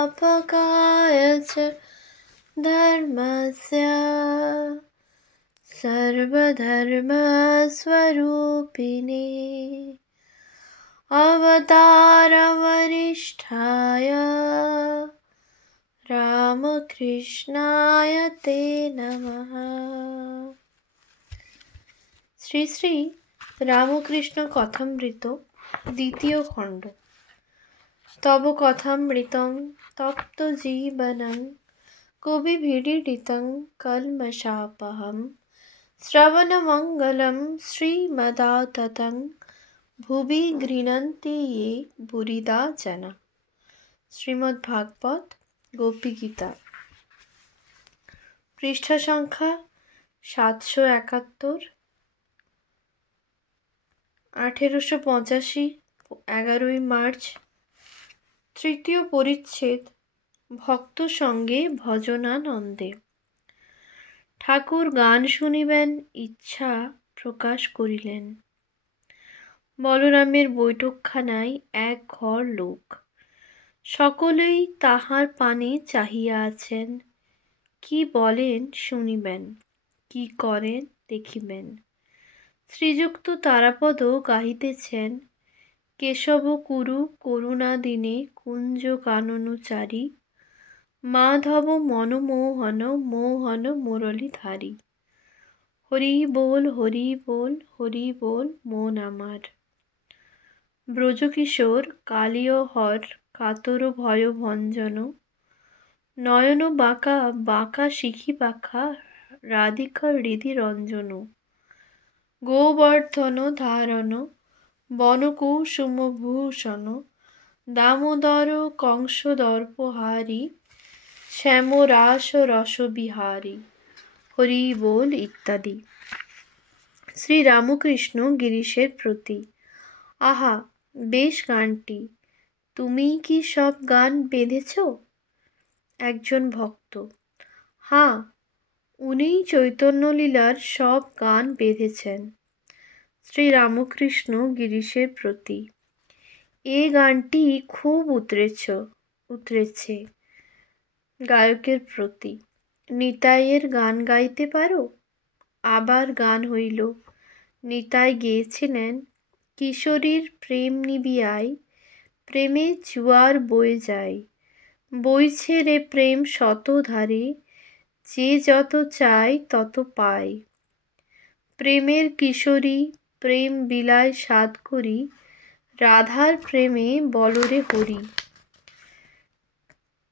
संस्थापकाय च धर्मस्य सर्वधर्मस्वरूपिणे अवतारवरिष्ठाय रामकृष्णाय ते नमः। শ্রী শ্রী রামকৃষ্ণ কথামৃত দ্বিতীয় খণ্ড। তব কথামৃতং তপ্ত জীবনং কবিভিড়িতং কলমশাপহম শ্রবণমঙ্গলম শ্রীমদাততং ভুবি গৃহন্তি ये বুরিদা জনা। শ্রীমদ্ ভাগবত গোপী গীতা, পৃষ্ঠা সংখ্যা 771, 1885, 11 মার্চ। তৃতীয় পরিচ্ছেদ, ভক্ত সঙ্গে ভজনানন্দে। ঠাকুর গান শুনিবেন ইচ্ছা প্রকাশ করিলেন। বলরামের বৈঠকখানায় এক ঘর লোক, সকলেই তাহার পানে চাহিয়া আছেন। কি বলেন শুনিবেন, কি করেন দেখিবেন। শ্রীযুক্ত তারাপদ গাহিতেছেন, কেশব কুরু করুণা দিনে কুঞ্জ কাননুচারী, মাধব মনমোহন মোহন মুরলীধারী। হরি বল হরি বল হরি বল মন আমার। ব্রজকিশোর কালীয় হর কাতর ভয় ভঞ্জন, নয়ন বাঁকা বাঁকা শিখি পাখা রাধিকা হৃদি রঞ্জন। গোবর্ধন ধারণ বনকুসুম ভূষণ, দামোদর কংস দর্পহারী, শ্যামরাস রসবিহারী। হরি বল ইত্যাদি। শ্রী রামকৃষ্ণ গিরিশের প্রতি। আহা, বেশ গানটি, তুমিই কি সব গান বেঁধেছ? একজন ভক্ত। হাঁ, উনিই চৈতন্যলীলার সব গান বেঁধেছেন। শ্রী রামকৃষ্ণ গিরিশের প্রতি। এ গানটি খুব উতরেছে। গায়কের প্রতি। নিতাইয়ের গান গাইতে পারো? আবার গান হইল। নিতাই গেয়েছিলেন, কিশোরীর প্রেম নিবিয়ায় প্রেমে জুয়ার বয়ে যায়, বইছে রে প্রেম শত ধারে, যে যত চায় তত পায়। প্রেমের কিশোরী প্রেম বিলায় সাধ করি, রাধার প্রেমে বলরে হরি।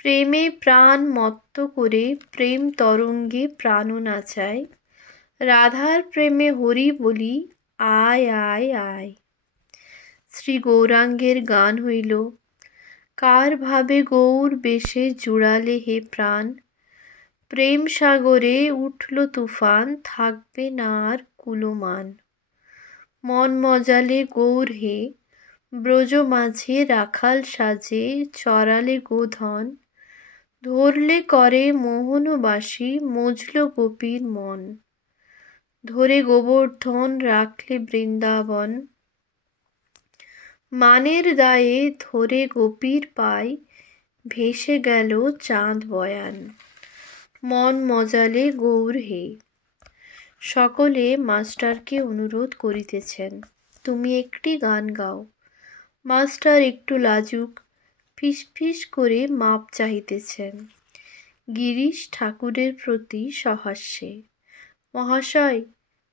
প্রেমে প্রাণ মত্ত করে প্রেম তরঙ্গে প্রাণ নাচায়, রাধার প্রেমে হরি বলি আয় আয় আয়। শ্রী গৌরাঙ্গের গান হইল, কার ভাবে গৌর বেশে জুড়ালে হে প্রাণ, প্রেম সাগরে উঠল তুফান, থাকবে না আর কুলমান। মন মজালে গৌর হে, ব্রজ মাঝে রাখাল সাজে, চরালে গোধন, ধরলে করে মোহনবাসী, মজল গোপীর মন। ধরে গোবর্ধন রাখলে বৃন্দাবন, মানের দায়ে ধরে গোপীর পায়, ভেসে গেল চাঁদ বয়ান। মন মজালে গৌর হে। সকলে মাস্টারকে অনুরোধ করিতেছেন, তুমি একটি গান গাও। মাস্টার একটু লাজুক, ফিস ফিস করে মাপ চাহিতেছেন। গিরিশ ঠাকুরের প্রতি সহাস্যে। মহাশয়,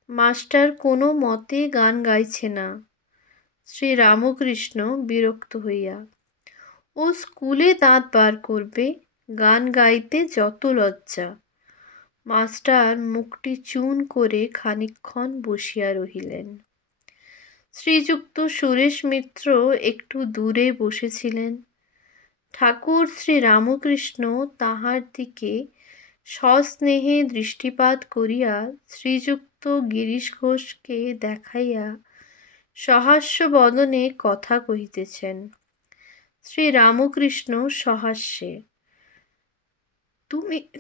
মাস্টার কোনো মতে গান গাইছে না। শ্রী রামকৃষ্ণ বিরক্ত হইয়া। ও স্কুলে দাঁত বার করবে, গান গাইতে যত লজ্জা। মাস্টার মুখটি চুন করে খানিকক্ষণ বসিয়া রহিলেন। শ্রীযুক্ত সুরেশ মিত্র একটু দূরে বসেছিলেন। ঠাকুর শ্রী রামকৃষ্ণ তাহার দিকে সস্নেহে দৃষ্টিপাত করিয়া শ্রীযুক্ত গিরিশ ঘোষকে দেখাইয়া সহাস্য বদনে কথা কহিতেছেন। শ্রী রামকৃষ্ণ সহাস্যে।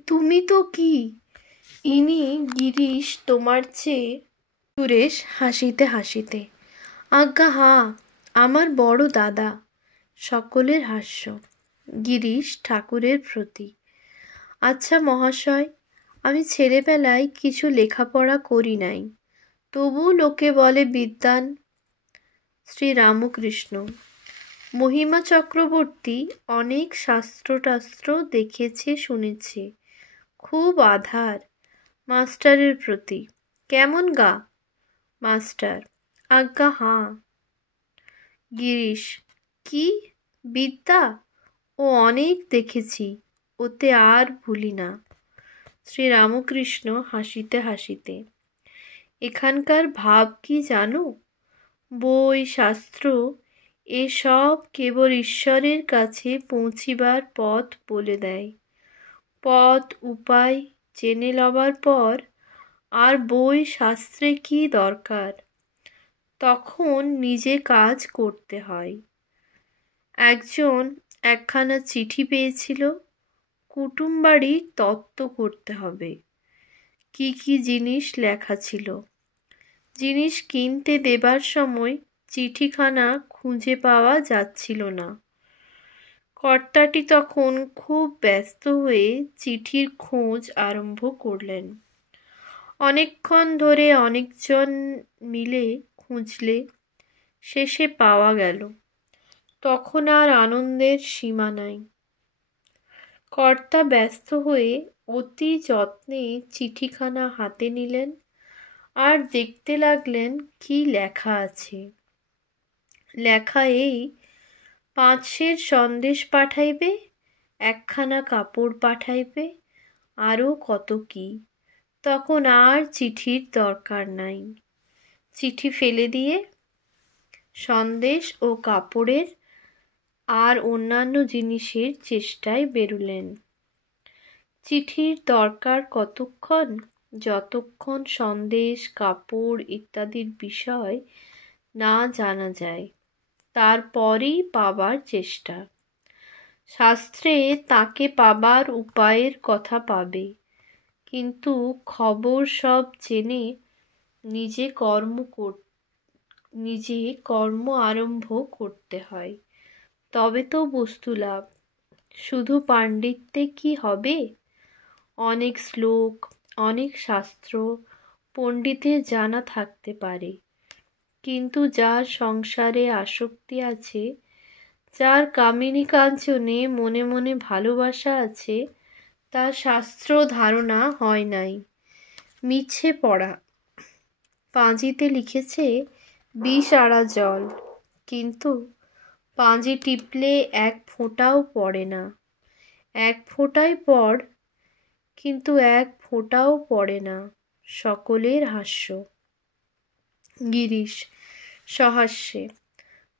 তুমি তো কি, ইনি গিরিশ তোমার চেয়ে। সুরেশ হাসিতে হাসিতে, আজ্ঞা হাঁ, আমার বড় দাদা। সকলের হাস্য। গিরিশ ঠাকুরের প্রতি। আচ্ছা মহাশয়, আমি ছেলেবেলায় কিছু লেখাপড়া করি নাই, তবু লোকে বলে বিদ্বান। শ্রীরামকৃষ্ণ, মহিমা চক্রবর্তী অনেক শাস্ত্রটাস্ত্র দেখেছে শুনেছে, খুব আধার। মাস্টারের প্রতি, কেমন গা? মাস্টার, আজ্ঞা হাঁ। গিরিশ, কি বিদ্যা? ও অনেক দেখেছি, ওতে আর ভুলি না। শ্রীরামকৃষ্ণ হাসিতে হাসিতে, এখানকার ভাব কি জানো? বই শাস্ত্র এসব কেবল ঈশ্বরের কাছে পৌঁছিবার পথ বলে দেয়। পথ উপায় জেনে লবার পর আর বই শাস্ত্রে কি দরকার? তখন নিজে কাজ করতে হয়। একজন একখানা চিঠি পেয়েছিল, কুটুমবাড়ি তত্ত্ব করতে হবে। কি কি জিনিস লেখা ছিল। জিনিস কিনতে দেবার সময় চিঠিখানা খুঁজে পাওয়া যাচ্ছিল না। কর্তাটি তখন খুব ব্যস্ত হয়ে চিঠির খোঁজ আরম্ভ করলেন। অনেকক্ষণ ধরে অনেকজন মিলে খুঁজলে শেষে পাওয়া গেল। তখন আর আনন্দের সীমা নাই। কর্তা ব্যস্ত হয়ে অতি যত্নে চিঠিখানা হাতে নিলেন আর দেখতে লাগলেন কি লেখা আছে। লেখা এই, 5 সের সন্দেশ পাঠাইবে, একখানা কাপড় পাঠাইবে, আরও কত কি। তখন আর চিঠির দরকার নাই। চিঠি ফেলে দিয়ে সন্দেশ ও কাপড়ের আর অন্যান্য জিনিসের চেষ্টায় বেরুলেন। চিঠির দরকার কতক্ষণ? যতক্ষণ সন্দেশ কাপড় ইত্যাদির বিষয় না জানা যায়, তারপরই পাবার চেষ্টা। শাস্ত্রে তাকে পাবার উপায়ের কথা পাবে, কিন্তু খবর সব জেনে নিজে কর্ম আরম্ভ করতে হয়, তবে তো বস্তু লাভ। শুধু পাণ্ডিত্যে কি হবে? অনেক শ্লোক অনেক শাস্ত্র পণ্ডিতের জানা থাকতে পারে, কিন্তু যার সংসারে আসক্তি আছে, যার কামিনী কাঞ্চনে মনে মনে ভালোবাসা আছে, তার শাস্ত্র ধারণা হয় নাই, মিছে পড়া। পাঁজিতে লিখেছে বিষ আড়া জল, কিন্তু পাঁজি টিপলে 1 ফোঁটাও পড়ে না। 1 ফোঁটাই পড়, কিন্তু 1 ফোঁটাও পড়ে না। সকলের হাস্য। গিরিশ সহাস্যে,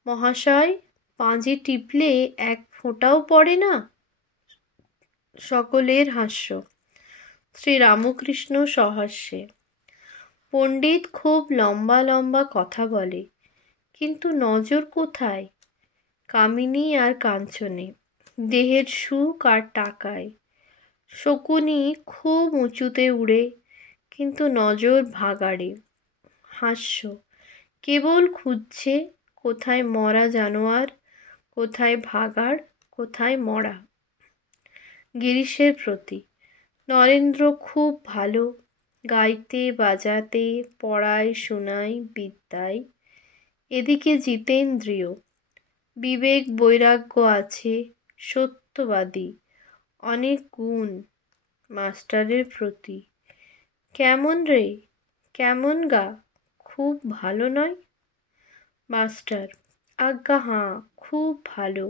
মহাশয়, পাঁজি টিপলে 1 ফোঁটাও পড়ে না? সকলের হাস্য। শ্রীরামকৃষ্ণ সহাস্যে, পণ্ডিত খুব লম্বা লম্বা কথা বলে, কিন্তু নজর কোথায়? কামিনী আর কাঞ্চনে, দেহের সুখ আর টাকায়। শকুনি খুব উঁচুতে উড়ে, কিন্তু নজর ভাগাড়ে। হাস্য, কেবল খুঁজছে কোথায় মরা জানোয়ার, কোথায় ভাগাড়, কোথায় মরা। গিরিশের প্রতি, নরেন্দ্র খুব ভালো, গাইতে বাজাতে পড়ায় শোনায় বিদ্যায়। এদিকে জিতেন্দ্রিয়, বিবেক বৈরাগ্য আছে, সত্যবাদী, অনেক গুণ। মাস্টারের প্রতি, কেমন রে, কেমন গা? খুব ভালো নয়? মাস্টার, আজ্ঞা হাঁ, খুব ভালো।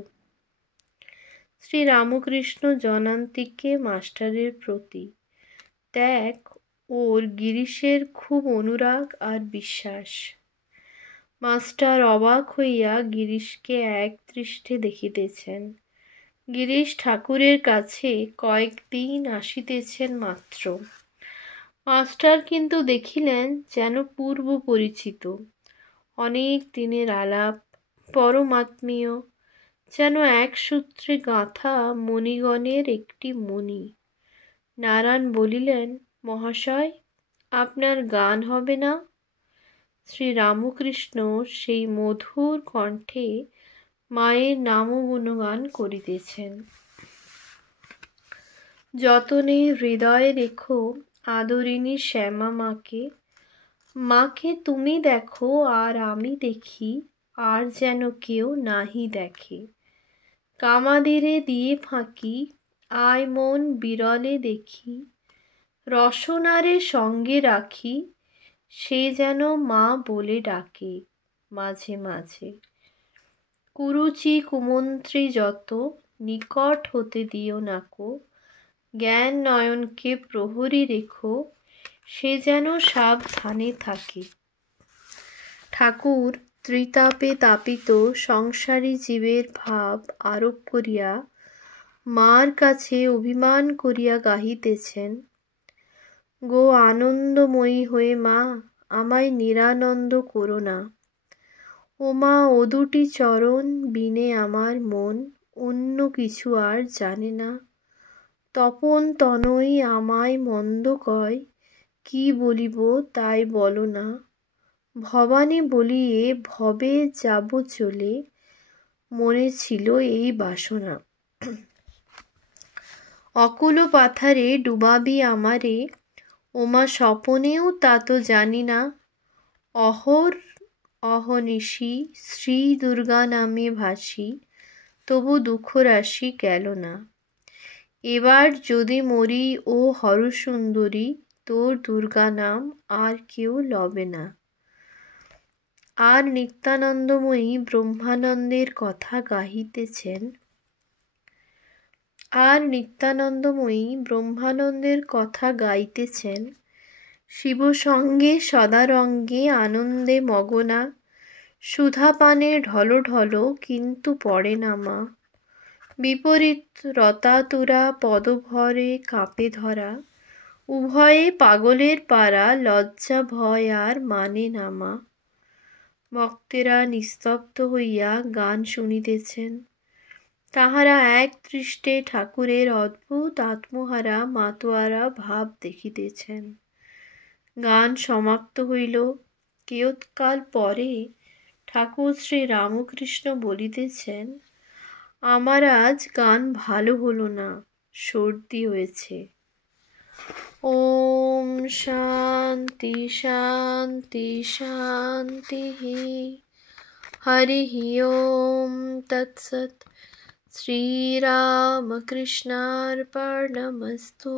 শ্রীরামকৃষ্ণ জনান্তিকে মাস্টারের প্রতি, দেখ, ওর গিরিশের খুব অনুরাগ আর বিশ্বাস। মাস্টার অবাক হইয়া গিরিশকে একদৃষ্টে দেখিতেছেন। গিরিশ ঠাকুরের কাছে কয়েকদিন আসিতেছেন মাত্র। মাস্টার কিন্তু দেখিলেন যেন পূর্ব পরিচিত, অনেক দিনের আলাপ, পরমাত্মীয়, যেন এক সূত্রে গাঁথা মণিগণের একটি মণি। নারায়ণ বলিলেন, মহাশয়, আপনার গান হবে না? শ্রীরামকৃষ্ণ সেই মধুর কণ্ঠে মায়ের নাম গুণগান করিতেছেন। যতনে হৃদয়ে রেখো আদরিণী শ্যামা মাকে, মাকে তুমি দেখো আর আমি দেখি, আর যেন কেউ নাহি দেখে। কামাদিরে দিয়ে ফাঁকি আয় মন বিরলে দেখি, রসনারে সঙ্গে রাখি, সে যেন মা বলে ডাকে মাঝে মাঝে। কুরুচি কুমন্ত্রী যত নিকট হতে দিও নাকো, জ্ঞান নয়নকে প্রহরী রেখো, সে যেন সাবধানে থাকে। ঠাকুর ত্রিতাপে তাপিত সংসারী জীবের ভাব আরোপ করিয়া মার কাছে অভিমান করিয়া গাহিতেছেন, গো আনন্দময়ী হয়ে মা, আমায় নিরানন্দ করো না। ও মা, ও দুটি চরণ বিনে আমার মন অন্য কিছু আর জানে না। তপন তনয় আমায় মন্দ কয়, কি বলিব তাই বলো না। ভবানী বলিয়ে ভবে যাব চলে, মনে ছিল এই বাসনা। অকুল পাথারে ডুবাবি আমারে, ওমা স্বপনেও তা তো জানি না। অহর্নিশি শ্রী দুর্গা নামে ভাসি, তবু দুঃখ রাশি গেল না। এবার যদি মরি ও হরসুন্দরী, তোর দুর্গা নাম আর কেউ লবে না। আর নিত্যানন্দময়ী ব্রহ্মানন্দের কথা গাহিতেছেন। শিবসঙ্গে সদারঙ্গে আনন্দে মগনা, সুধাপানে ঢলো ঢলো কিন্তু পড়ে না মা। বিপরীত রতাতুরা পদভরে কাঁপে ধরা, উভয়ে পাগলের পাড়া, লজ্জা ভয় আর মানে না মা। ভক্তেরা নিস্তব্ধ হইয়া গান শুনিতেছেন। তাহারা এক দৃষ্টে ঠাকুরের অদ্ভুত আত্মহারা মাতোয়ারা ভাব দেখিতেছেন। গান সমাপ্ত হইল। কিয়ৎকাল পরে ঠাকুর শ্রী রামকৃষ্ণ বলিতেছেন, আমার আজ গান ভালো হলো না, সর্দি হয়েছে। ওম শান্তি শান্তি শান্তি। হরি ওম তৎসৎ। শ্রীরামকৃষ্ণার্পণমস্তু।